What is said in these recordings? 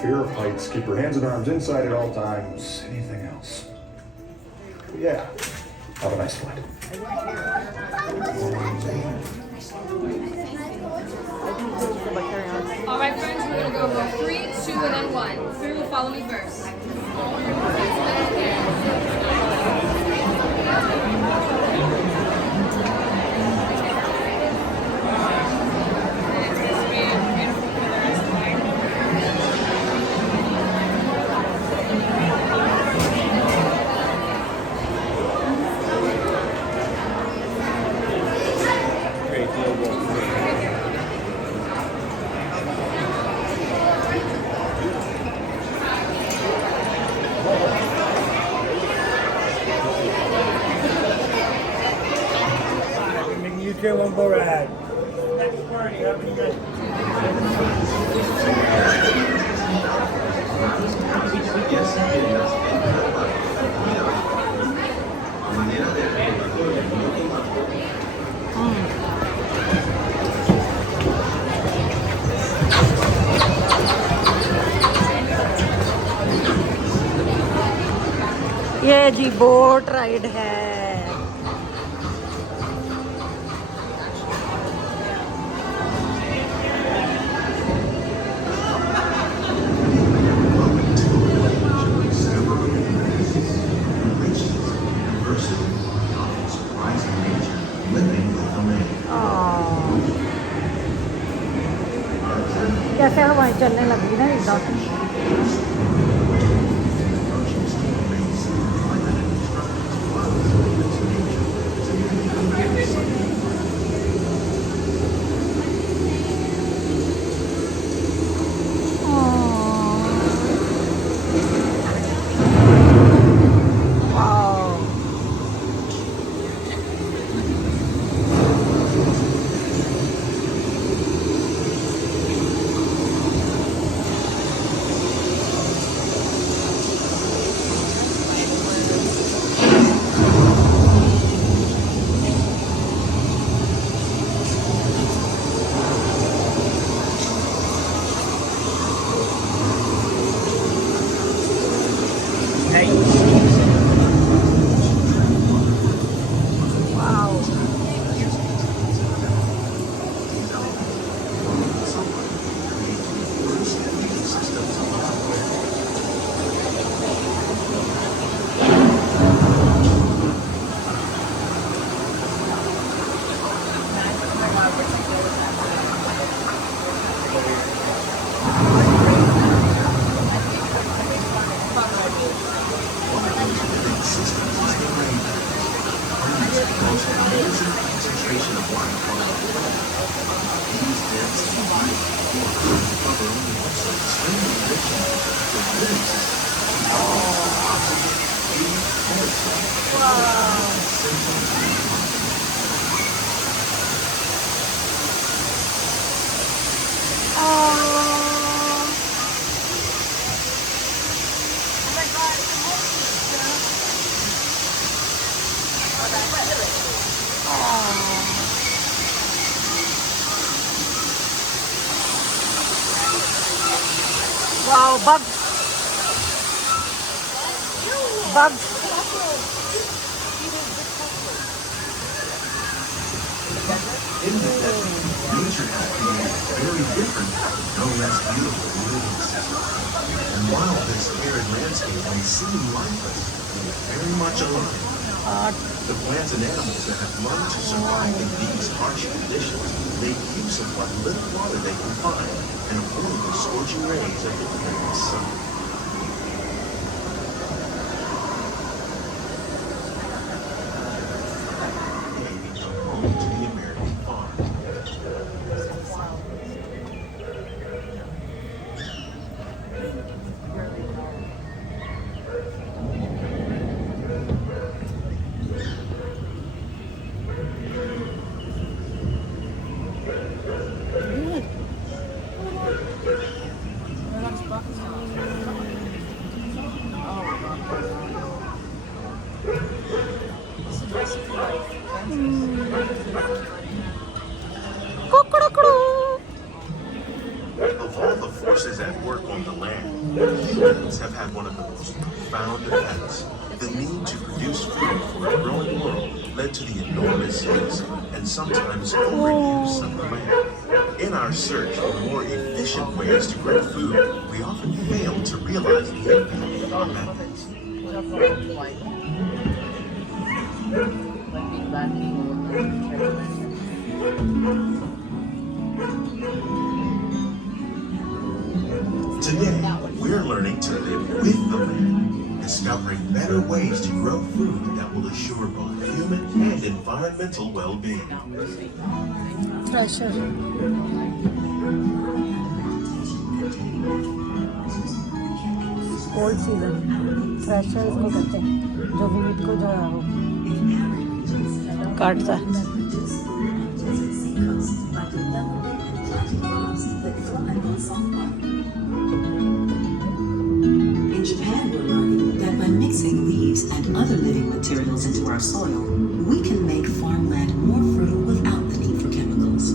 fear of heights. Keep your hands and arms inside at all times. Anything else? Yeah. Have a nice flight. All right, friends, we're gonna go 3, 2, and then 1. 3 will follow me first. One more ride. ये जी boat ride है। कैसे हवाएं चलने लगी ना एकदम। Wow, bugs. Bugs. In the desert, nature has created a very different, no less beautiful living system. And while this arid landscape may seem lifeless, it is very much alive. The plants and animals that have learned to survive in these harsh conditions make use of what little water they can find and avoid the scorching rays of the flaming sun. They become home to the American farm. Of all the forces at work on the land, Humans have had one of the most profound effects. The need to produce food for a growing world led to the enormous use and sometimes overuse of land. In our search for more efficient ways to grow food, we often fail to realize the impact of our methods. Today, we're learning to live with the land, discovering better ways to grow food that will assure both human and environmental well-being. Fresher cold season fresher इसको कहते हैं जो wheat को जो है वो काटता है In Japan, we're learning that by mixing leaves and other living materials into our soil, we can make farmland more fertile without the need for chemicals.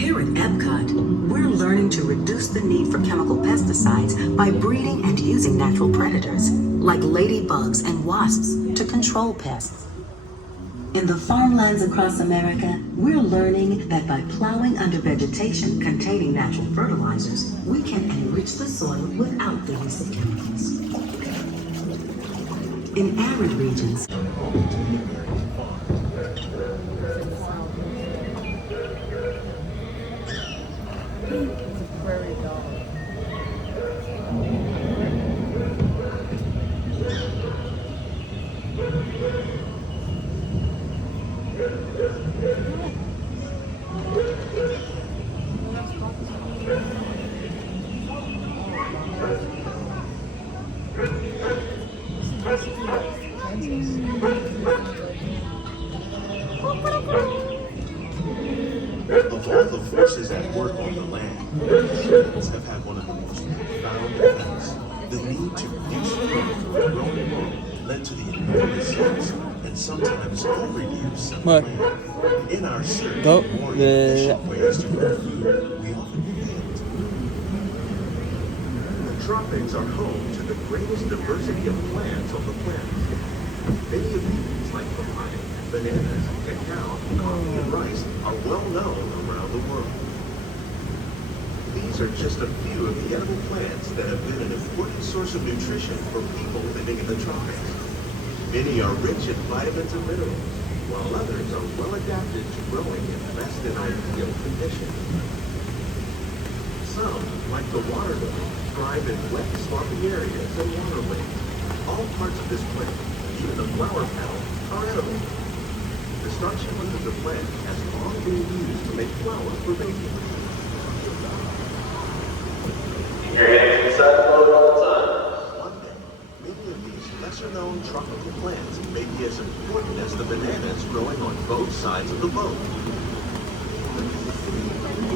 Here at Epcot, we're learning to reduce the need for chemical pesticides by breeding and using natural predators, like ladybugs and wasps, to control pests. In the farmlands across America, we're learning that by plowing under vegetation containing natural fertilizers, we can enrich the soil without the use of chemicals. In arid regions, Of all the forces at work on the land, humans have had one of the most profound effects. The need to produce food for a growing world led to the enormous use and sometimes overuse of land. In our search for more efficient ways to grow food, we often fail to. The tropics are home to the greatest diversity of plants on the planet. Many of these, like papaya, bananas, cacao, coffee, and rice, are well known around the world. These are just a few of the edible plants that have been an important source of nutrition for people living in the tropics. Many are rich in vitamins and minerals, while others are well adapted to growing in less than ideal conditions. Some, like the water lily, thrive in wet, swampy areas and waterways. All parts of this plant, even the flower petal, are edible. The starchy root of the plant has long been used to make flour for baking. You're getting inside the boat all the time. One day, many of these lesser-known tropical plants may be as important as the bananas growing on both sides of the boat.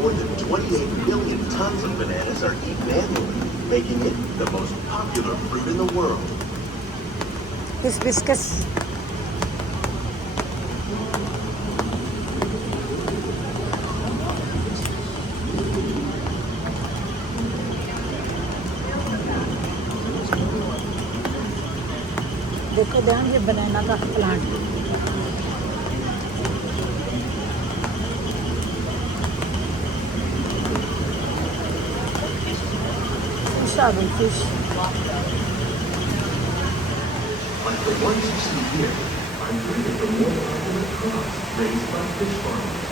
More than 28 billion tons of bananas are eaten annually, making it the most popular fruit in the world. Hibiscus देखो ध्यान ये बनाना का plant fish आ गई fish Like the ones you see here, I'm bringing the more popular crops raised by fish farmers.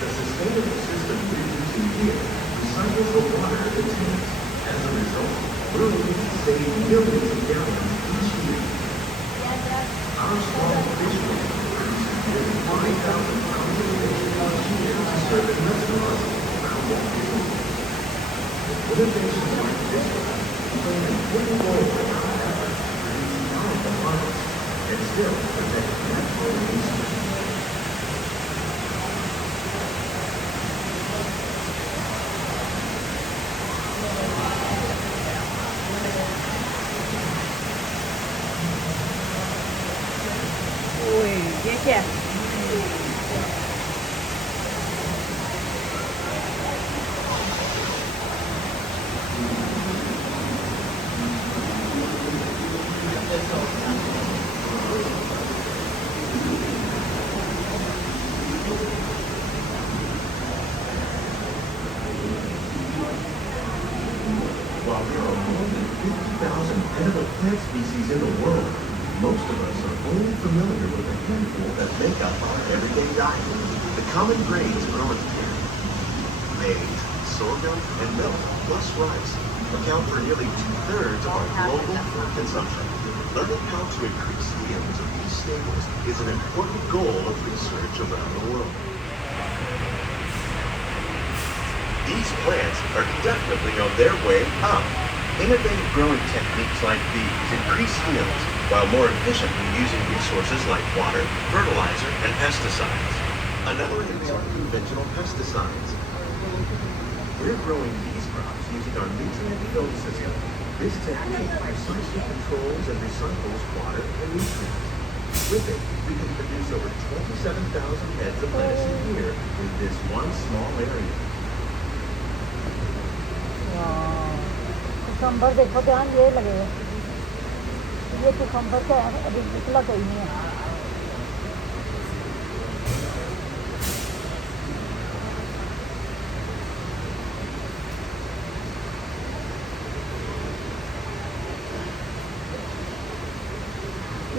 The sustainable system we're using here recycles the water in the tanks. As a result, we're able to save millions of gallons each year. Our small fish farm produces more than 5,000 pounds of fish each year to serve in restaurants around Walt Disney. Innovations like this one play an important role in our efforts to reduce the harvest and still protect natural resources. ओए ये क्या While there are more than 50,000 edible plant species in the world, most of us are only familiar with a handful that make up our everyday diet. The common grains grown here, maize, sorghum, and milk, plus rice, account for nearly 2/3 of our global food consumption. Learning how to increase yields of these staples is an important goal of research around the world. These plants are definitely on their way up. Innovative growing techniques like these increase yields while more efficiently using resources like water, fertilizer, and pesticides. Another is our conventional pesticides. We're growing these crops using our nutrient-filled system. This technique precisely controls and recycles water and nutrients. With it, we can produce over 27,000 heads of lettuce a year in this one small area. Cucumber देखो ध्यान ये लगेगा ये cucumber का है अभी निकला कोई नहीं है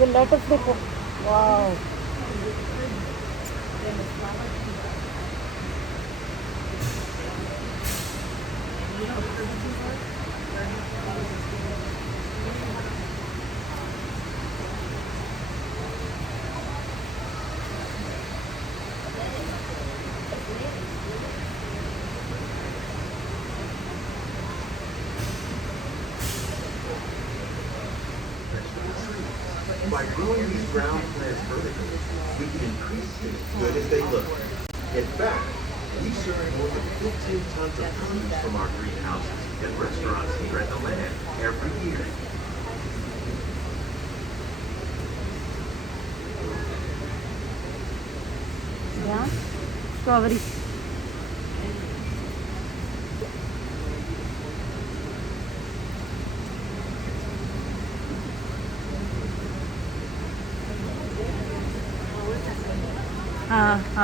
ये लेटेस्ट देखो wow By growing these ground plants vertically, we can increase as good as they look. In fact, we serve more than 15 tons of produce from our greenhouses and restaurants here at the land every year. Yeah, strawberry. हाँ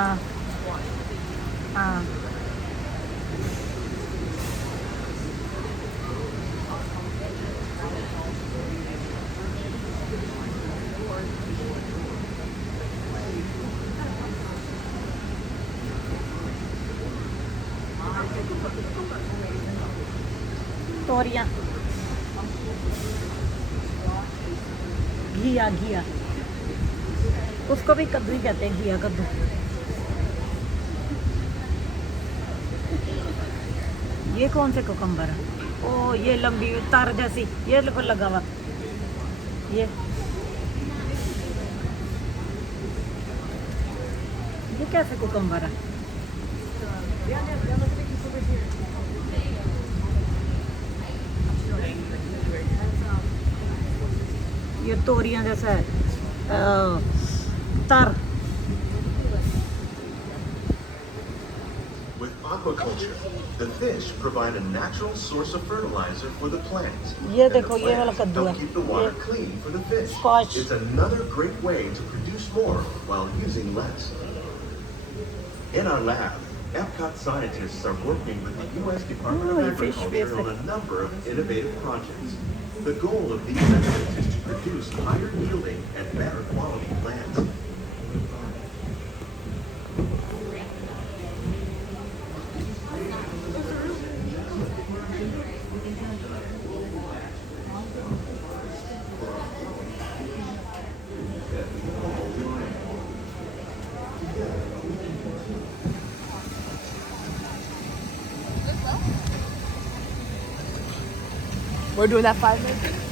तोरियां घिया घिया उसको भी कद्दू ही कहते हैं घिया कद्दू ये कौन से कुकम्बर है ओ ये लंबी तार जैसी ये लगा हुआ ये कैसे कुकम्बर है ये तोरियां जैसा है तार Aquaculture. The fish provide a natural source of fertilizer for the plants. ये देखो ये वाला कद्दू है help keep the water clean for the fish. Squash. It's another great way to produce more while using less. In our lab, Epcot scientists are working with the U.S. Department of Agriculture on a number of innovative projects. The goal of these efforts is to produce higher yielding and better quality plants. We're doing that 5 minutes.